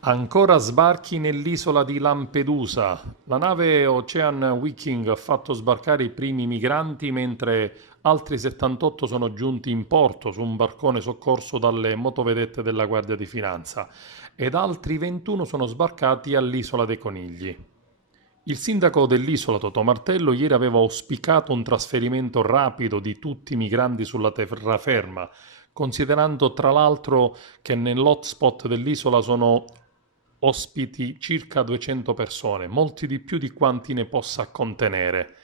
Ancora sbarchi nell'isola di Lampedusa. La nave Ocean Viking ha fatto sbarcare i primi migranti mentre altri 78 sono giunti in porto su un barcone soccorso dalle motovedette della Guardia di Finanza ed altri 21 sono sbarcati all'Isola dei Conigli. Il sindaco dell'isola, Totò Martello, ieri aveva auspicato un trasferimento rapido di tutti i migranti sulla terraferma, considerando tra l'altro che nell'hotspot dell'isola sono ospiti circa 200 persone, molti di più di quanti ne possa contenere.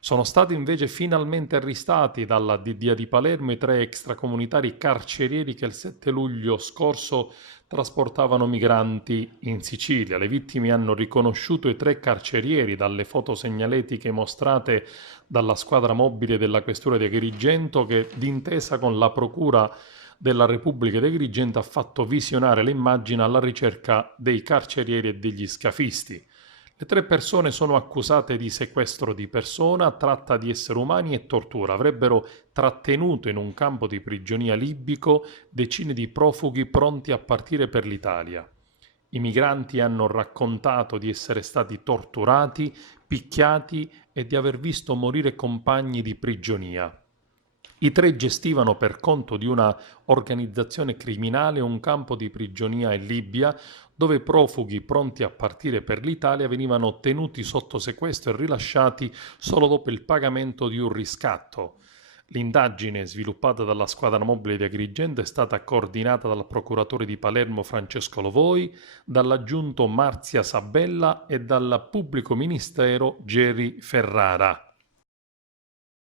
Sono stati invece finalmente arrestati dalla DDA di Palermo i tre extracomunitari carcerieri che il 7 luglio scorso trasportavano migranti in Sicilia. Le vittime hanno riconosciuto i tre carcerieri dalle foto segnaletiche mostrate dalla squadra mobile della questura di Agrigento che, d'intesa con la procura della Repubblica di Agrigento, ha fatto visionare le immagini alla ricerca dei carcerieri e degli scafisti. Le tre persone sono accusate di sequestro di persona, tratta di esseri umani e tortura. Avrebbero trattenuto in un campo di prigionia libico decine di profughi pronti a partire per l'Italia. I migranti hanno raccontato di essere stati torturati, picchiati e di aver visto morire compagni di prigionia. I tre gestivano per conto di una organizzazione criminale un campo di prigionia in Libia dove profughi pronti a partire per l'Italia venivano tenuti sotto sequestro e rilasciati solo dopo il pagamento di un riscatto. L'indagine sviluppata dalla squadra mobile di Agrigento è stata coordinata dal procuratore di Palermo Francesco Lovoi, dall'aggiunto Marzia Sabella e dal pubblico ministero Geri Ferrara.